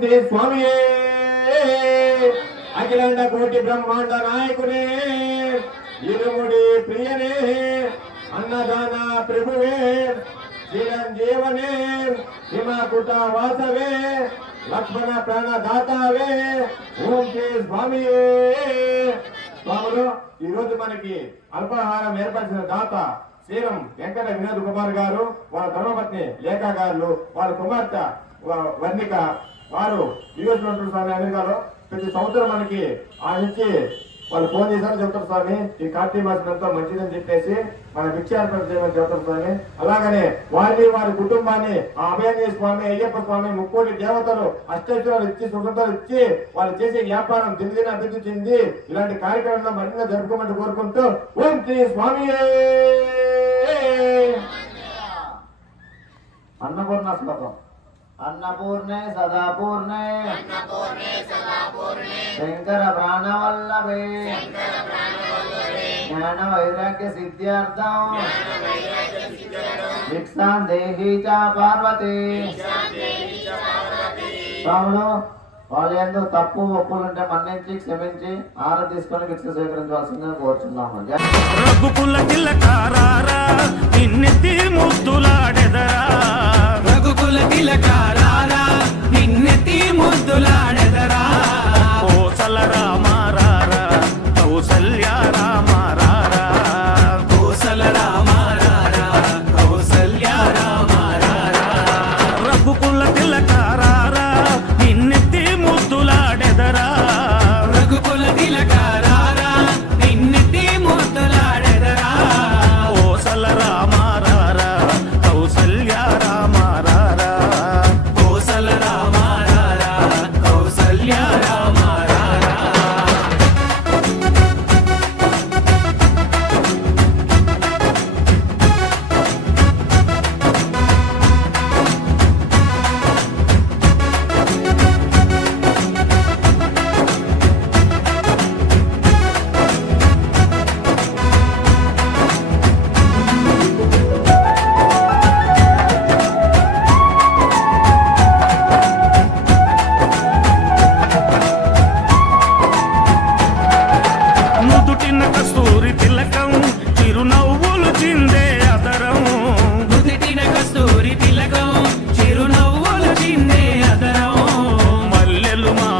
శ్రీ స్వామియే. అఖిలాండ కోటి బ్రహ్మాండ నాయకునే ఇరుముడి ప్రియనే. అన్నదాన ప్రభువే. చిరంజీవనే. హిమాకుట వాసవే. లక్ష్మణ ప్రాణదాతవే. ఓం శ్రీ స్వామియే. స్వాములు ఈ రోజు మనకి అల్పాహారం ఏర్పరిచిన దాత శ్రీరం వెంకట వినోద్ కుమార్ గారు వాళ్ళ ధర్మపత్ని లేఖ గారు వాళ్ళ కుమార్తె వర్ణిక వారు యుఎస్లో స్వామి అమెరికాలో. ప్రతి సంవత్సరం మనకి ఆ నుంచి వాళ్ళు ఫోన్ చేశారు చెప్తారు స్వామి ఈ కార్తీక మాసం ఎంతో మంచిదని చెప్పేసి మన భిక్షార్పణ చేయమని చెప్తారు స్వామి. అలాగనే వారిని వారి కుటుంబాన్ని ఆ అభయాంజనేయ స్వామి అయ్యప్ప స్వామి ముక్కోటి దేవతలు అష్టైశ్వరాలు ఇచ్చి సుఖంతాలు ఇచ్చి వాళ్ళు చేసే వ్యాపారం దినదిన అభివృద్ధి చెంది ఇలాంటి కార్యక్రమంలో మరింత జరుపుకోమని కోరుకుంటూ ఓం శ్రీ స్వామి. అన్నపూర్ణ శ్లోకం అన్నపూర్ణే సదాపూర్ణే శంకర ప్రాణవల్లభే జ్ఞాన వైరాగ్య సిద్ధ్యార్థం భిక్షాం దేహి చ పార్వతి స్వాములు వాళ్ళ ఎందు తప్పు ఒప్పులుంటే మన్నించి క్షమించి ఆర తీసుకొని భిక్ష స్వీకరించవలసిందిగా కోరుచున్నాము. రఘుకుల నిన్నెత్తి ముద్దులాడెదరా. రఘుకుల తిలకారారా నిన్నెత్తి ముద్దులాడెదరా. తిలకం చిరునవ్వులు చిందే అదరం. నుదిటిన కస్తూరి తిలకం చిరునవ్వులు చిందే అదరం. మల్లెలు మాలలు